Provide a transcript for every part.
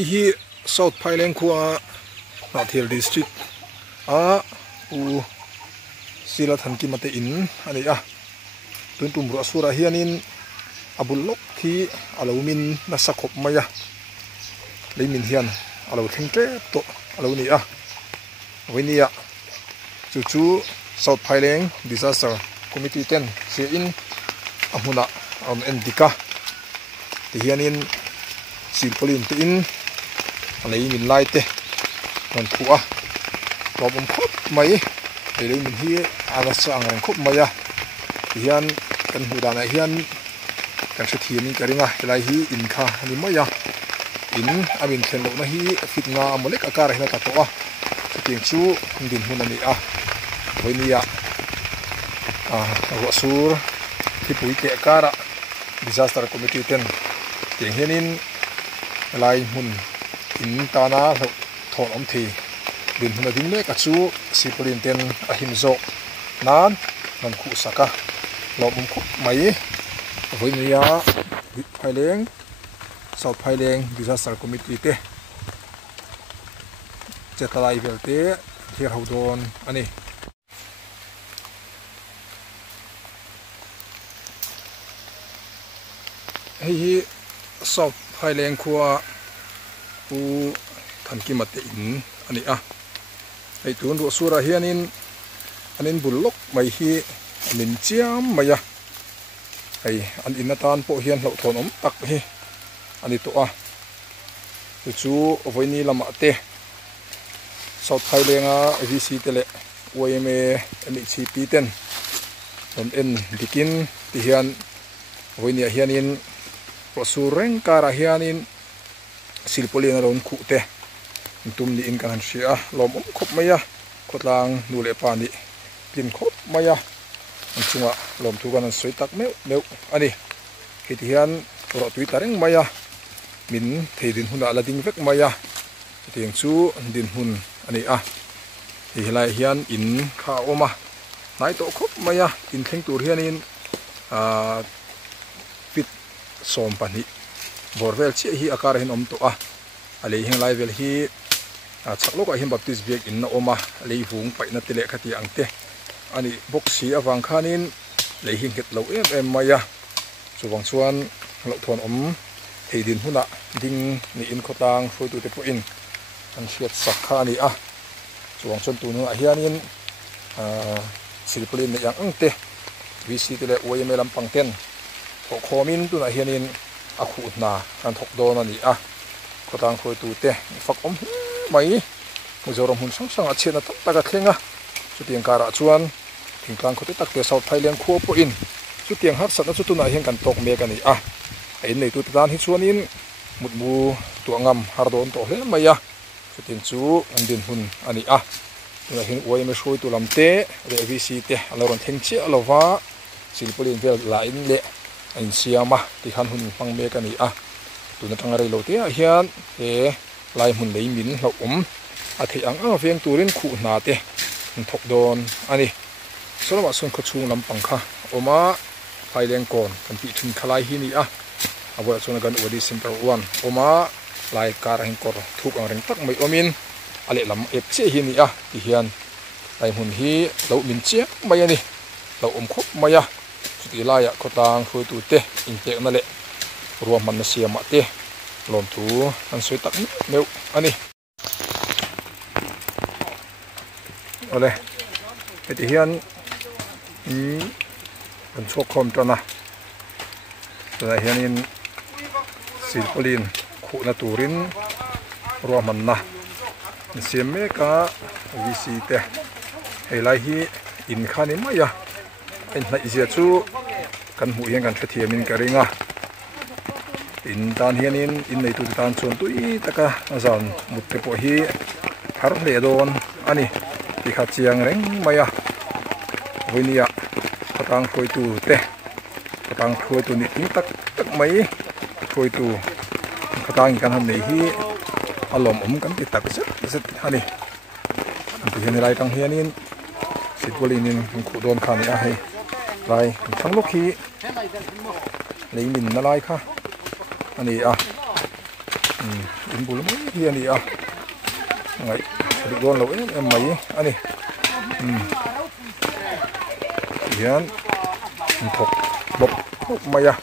hi South Thailand khua Nathil district u sila than ki mate in ani tun tum ro sura hianin abulok thi alomin na sakhop maya leimin hian alo thengte to alo ni winia chu South Thailand disaster committee ten se in amuna endika ti hianin silpolin te in leimin laite non khua problem khop mai leimin hi ala sang rang khop maya hian kan hudana hian kan se thiamin karinga helai hi in kha ni maya in amin thenlo na hi fitna molek akar hina ta to chuting chu din hun ani hoinia ro sur thipui ke akara disaster committee ten teng hianin lai mun in tana thon om thi din hun ding le ka chu sipolin ten ahim zo nan nan khu saka lobum khu mai hoinia Thailand South Thailand disaster committee te chetalai velte thir hodon ani hi South Thailand khua u thanki mate in ani hei tun ro sura hianin anin bullok mai hi anin chiam maya hei an inatan po hian hlo thon om tak hi ani to chu voini lama te South Thailand VC tele OMA MECP ten on en dikin ti hian voini hianin prosureng kara hianin silpolin ron khu te tum ni in kan sia lom khop maya khotlang nule pani tin khop maya chunga lom thu kan soi tak meu ani hitian ro tui tareng maya min theidin huna lading vek maya tiang chu din hun ani hi helai hian in kha oma nai to khop maya in thleng tur hianin pit som pani borvel chi hi akar hin om to alei heng lai vel hi chaklok a him baptist biak in na oma lei vung paina tele khati angte ani boxi awang khanin lei hing het lo em maya chuwang chuan lo thon om theidin huna ding ni in khotang foitu te po in an siat sakha ni chuwang chon tu nu a hianin silpolin ne yang angte VC tele OMA lampang ten khomin tu na hianin a khu na kan thok don ani khotang foitu te fak om mai muzorom hun sang sang a chena tak taka thlenga chutiang kara chuan thingtlang khote takte South Thailand khuo po in chutiang har sat na chutuna hian kan tok mek ani ein nei tu tan hi chuanin mutmu tuangam hardon to hle maya chutin chu andin hun ani tuna hin OMA shoi tu lamte re VC te aloron thengchi alova silpolin vel la in le in siama ti han hun pang mek ani tuna tangare lo te hian he lai mun leimin hlo a thei ang veng turin khu na te thok don ani soloma son kho chung lampang kha oma Thailand kon kan pi thun khalai hi ni awa chuna gan odi center 1 oma lai kar hin kor thuk ang reng tak mai omin ale lam ep che hi ni ti hian lai mun hi lo min che mai ani lo khop maya chuti laya khotang khoi tu te in tek na le ruam man na siama te lom thu an soi tak meu ani ole eti hian an chok khom tana tuna hianin silpolin khu na turin ruam man na siam meka VC te helai hi in khani maya en na izia chu kan hu hian kan thathiamin karinga in tan hianin in nei tu tan chon tui taka azan mutte po hi har le don ani ti kha chiang reng maya voinia patang khoi tu te patang khoi tu ni ting tak tak mai khoi tu patang kan han nei hi alom kan ti tak set ani ti hian lai tang hianin silpolin in khu don khani hei lai thanglok hi leimin na lai kha ani in bul mai hian ni a ngai ri gon lo em mai ani hian thok bok maya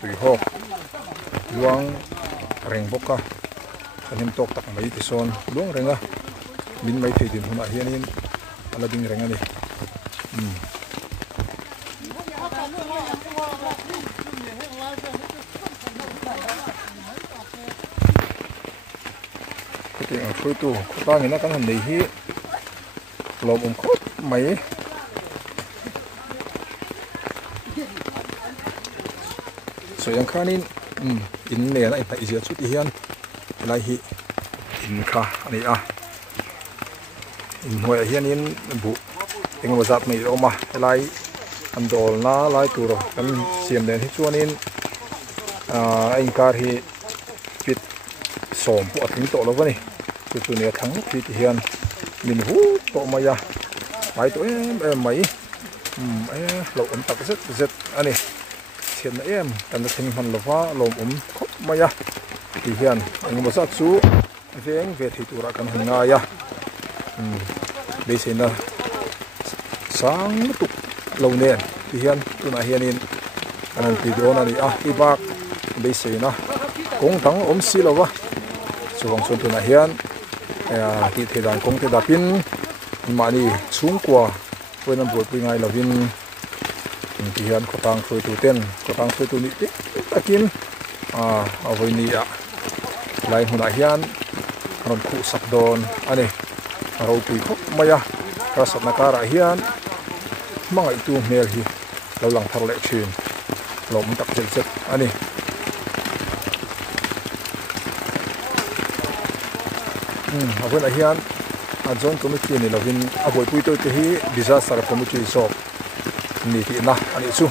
tui ho luang reng boka anim tok tak mai ti son luang renga min mai thei din huna hianin ala ding renga ni cái ang phơi tu ta nghĩ nó kan han nei hi lom khot mai so yang khanin in ne na ta izia chu ti hian lai hi in kha ani a in hoi hian in bu eng wa zat mai oma lai an dol na lai tu ro kan siam den hi chuanin anh kar hi pit som pu athing to lo ni chu ne thang pit hian min hu to maya mai to em mai lo om tak zet ani thian em kan thing han lova lom khop maya ti hian eng mo sa chu veng ve thi tura kan hanga ya be se na sang tu lo ne ti hian tu na hianin anan ti do na ni a i bak be se na kong tang om si lova chuang chon tu na hian ti the dan kong te da pin mani chung kwa poinam bol pi ngai lovin ti hian khotang khoi tu ten khotang khoi tu ni ti takin avoi ni a lai huna hian ron khu sak don ani ro pui khop maya ka sat na kara hian mangai tu mel hi lo lang thar le chin lom tak zet ani avoi na hian a zone committee ni lovin avoi pui to te hi disaster committee so ni ti na ani chu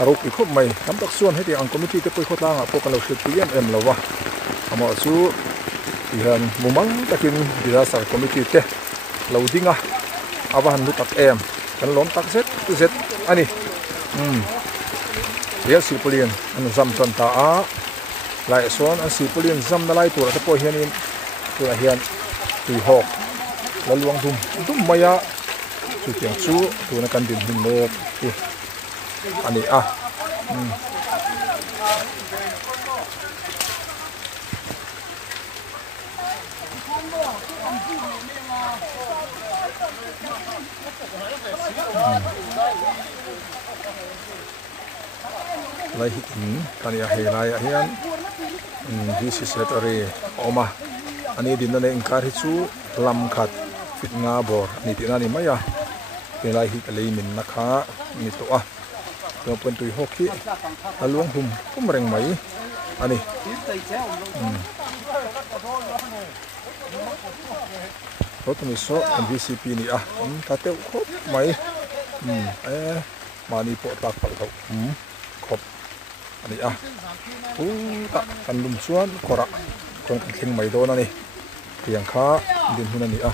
aro pi khop mai tam tak suan heti ang committee te poi khotanga po kan lo hlet pi em lova amo chu hian mumang takin disaster committee te lo dinga awan lu tak em kan lom tak zet ani real sipolian an zam chon ta a lai son an sipolian zam na lai tur ta po hianin tu hian tui hok la luang dum maya chu tiang chu tu na kan din hin le ti ani a lai hi kan ya he lai hian hi secretary oma ani din na engkar hi chu lam khat fit nga bor ni ti na ni maya pelai hi kalei min na kha ni to a to pon tui hoki alung hum reng mai ani to mi so VCP ni a ta te khop mai mani po tak pal to khop ani a ta kan lum chuan kora kon thing mai do na ni tiang kha din hun ani a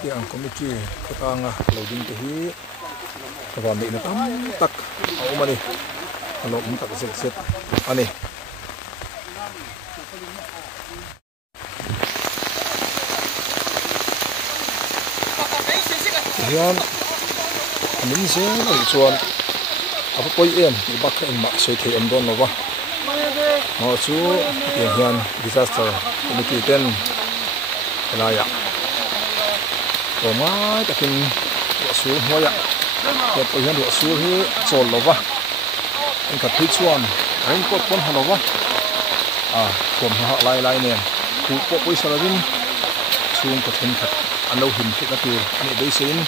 tiang committee kotanga loading te hi kawa me na tam tak au mani alo tak set ani hian min se lo chuan apo poi em ti bak em ma sei the em don lova mo chu hian disaster committee ten elaya Roma takin su hoya ke po hian su hi chol lova en ka thi chuan rain pot pon halova kom ha lai ne ku po poi salavin chung ko thun khat anlo him thi ka tu ani dei sein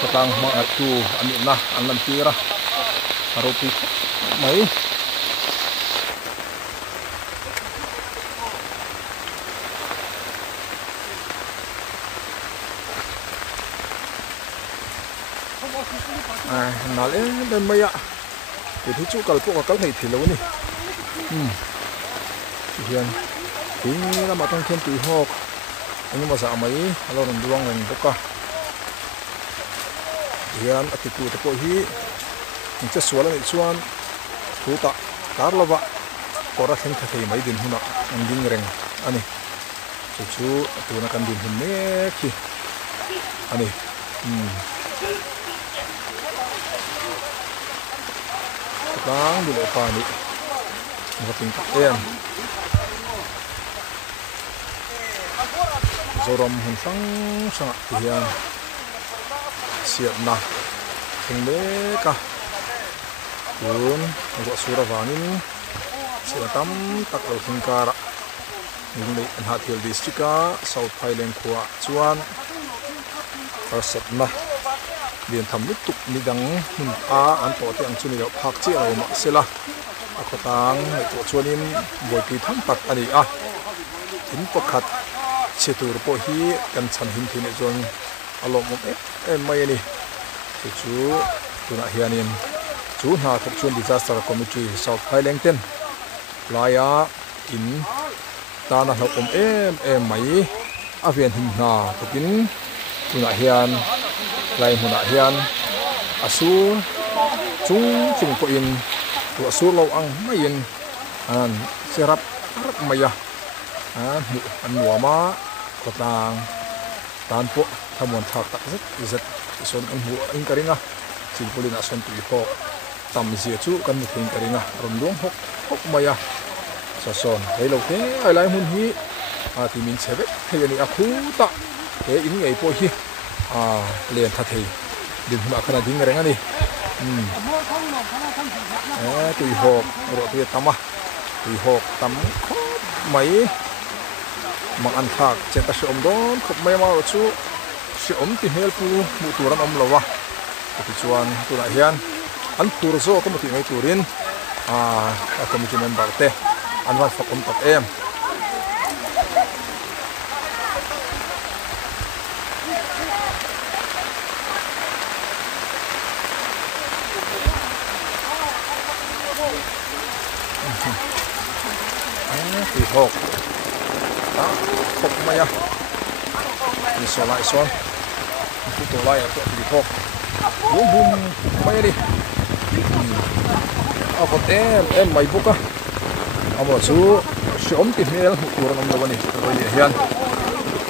patang ma tu ani na an lam tira aropi mai nale ben maya thì chu kal po kal nei thi lo ni hian Ini lama tong kian tui hok ini masa amai kalau renduang yang buka hian atiku tepo hi ince sualan ichuan tuta karlova ora khen kha thei mai din huna anding reng ani chu tuna kan din hun me ki ani lang dulu pa ni mating em zorom hun sang sang hian siat na thengme ka kun ro sura wangin siatam tak lo thingkara ni an hathil districta south thailand khuwa chuan arsat na lian tham ni tuk ni dang hun a an to te ang chuni lo phak chi lo ma sela akotang to chuanin boipi tham tak ani a in pakhat chetur po hi kan chan hin thine zon alom mai ani chu tuna hianin chu na thak chuan disaster committee south thailand ten laya in tana hlokom em mai avian hin na tukin tuna hian lai huna hian asur chung ko in tu asur lo ang main an serap arap maya an nuama kotang tan po thamon thak tak zet son an hu in karinga silpolina son tu ho tam zia chu kan mu thing karinga romdong hok maya sa son helo te ai lai hun hi ti min chebe thei a khu ta he in ngei po hi len tha thei din huna khana ding reng ani tui hok ro tu tama tui hok tam mai mang an thak cheta shom don khop mai ma chu shom ti hel pu mu turan om lawa ti chuan tu la hian an tur zo ko mati ngai turin committee member te an wa fakom tak em tui hok hok maya ni solai son tu to lai to tui hok bum mai ni akot em mai buka amo chu shom ti hel turan om lawani roi hian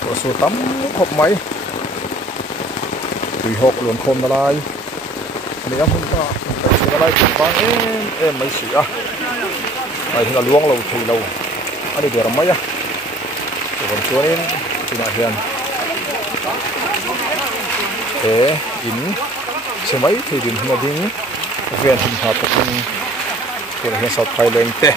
to su tam hok mai tui hok lon khom na lai ni am hun ka chu na lai bang em mai si ai hina luang lo thei lo ani dor mai to kon chuanin tuna hian in semai thei din hina ding ven hin ha to kun ke hian south thailand te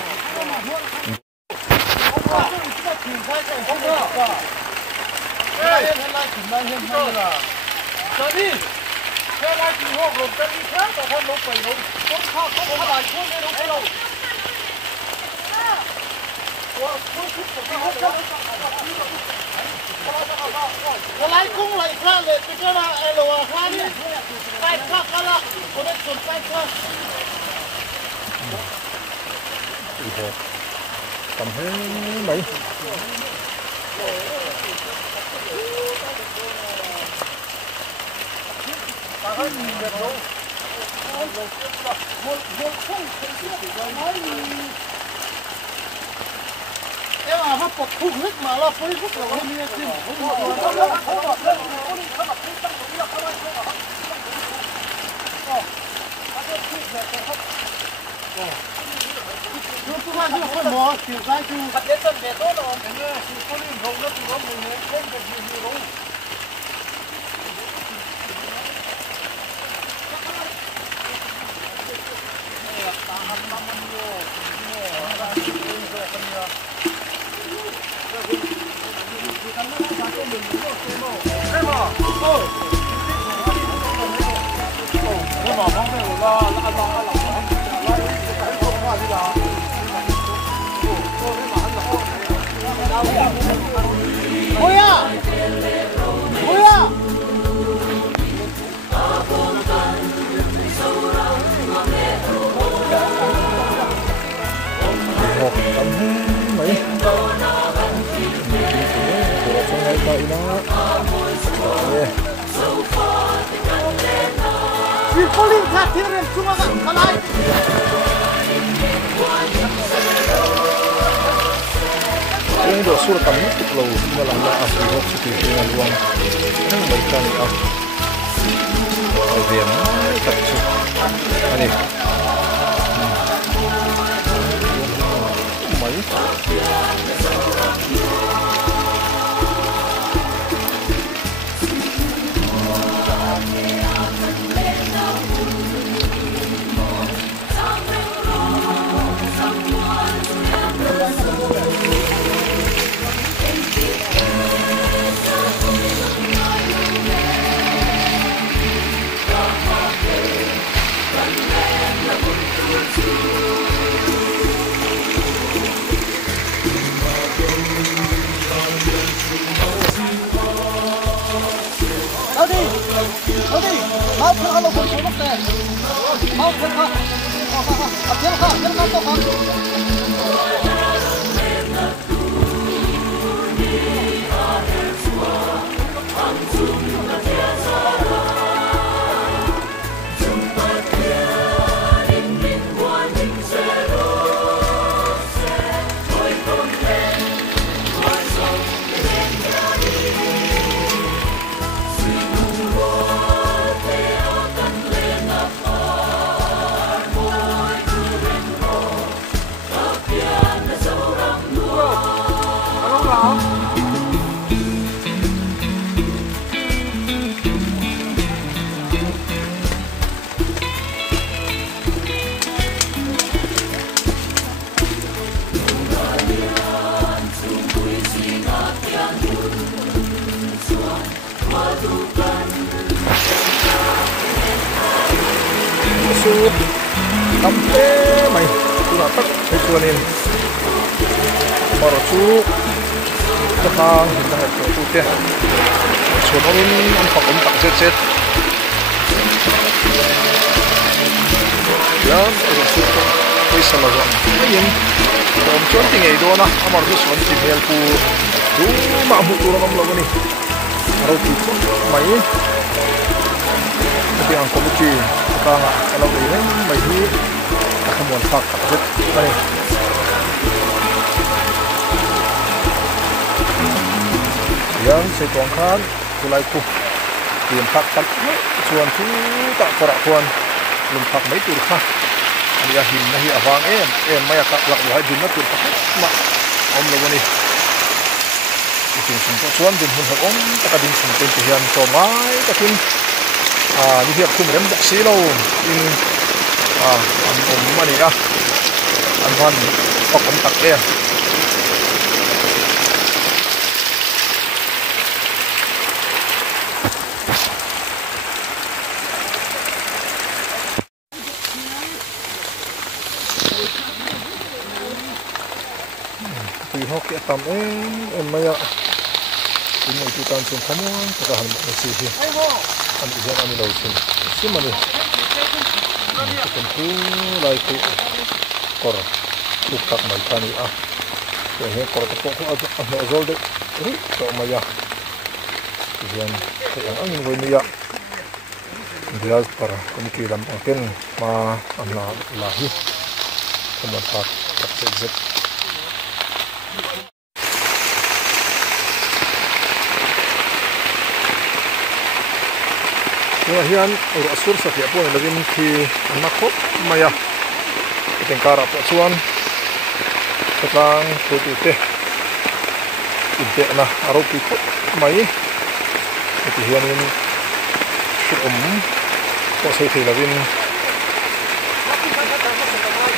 lại cũng lại ra lệ cái đó là lò hoa đi cái khác là có đến chuẩn cái khác tầm hết mấy em mà nó bật khung hết mà là phải rất là hơn như thế chúng ta chưa phải mò kiểu cái chú thật đến tận để tốt rồi thế nên chỉ có liên hồng nó chỉ có mình không được gì đâu si polin kha thir rem chunga ka khalai Yung do sur tam ni tiklo na lang na as hot city na luang nang balikan ni ah Avian tatsu ani mai Đi, mau khăn alo con số này, mau khăn khăn, tiếp khăn to khăn. Suốt tắm thế mày tôi đã tắt thấy chưa nên bảo là chú cho ta hiện tại là tôi tiền số nó lên ăn phật ông tặng chết ya itu sudah tôi sẽ là rồi cái gì ông chuẩn thì ngày đó na amar tu suan thì hel pu tu mà bu tu orang lawan ni harus itu mai tapi ang komuti kanga kalau ini mai hi akan tak kat mai yang setuangkan kulai ku tiêm tak tak chuan thu tak korak chuan lum tak mai tur kha ania hin nahi awang em mai tak lak lai din na tur kha ma om lawani ting sung chuan din hun hom taka din sung ten hian to mai takin ni hiap khum rem dak si lo in an om mani an han pak om tak hok ya tam maya ini itu kan sun kamu katahan masih an izan ani lausin simani tentu lai ku kor tukak mai tani he kor tepok ku azol de ri to maya izan yang angin woi ya dia para komiki lam angken ma anna lahi kementak tak hian ur asur sa pia pon lagin khi anak khop maya tengkara po chuan katlang tu te inte na aro ki khop mai ti hian in po sei thei lagin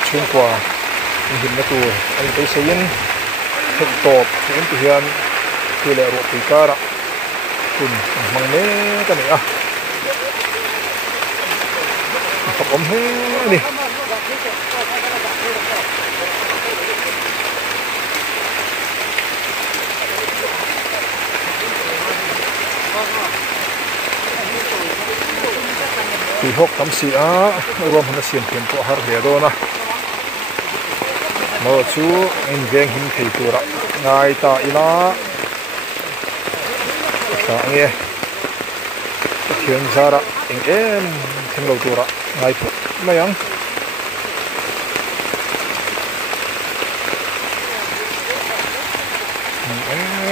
chung kwa hin na tu ani pe sein thek top hin ti hian ki le ro pi kara kun mang ne ka ni om he ni thì hốc tắm xì rom nó xiên tiền của har về đó na mà chú anh veng hình thầy tu ra ngài ta ina sa nge khiên sara em thêm lâu tura ngay phụ mayang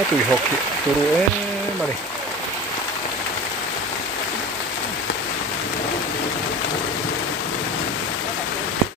tùy học turu em mà đi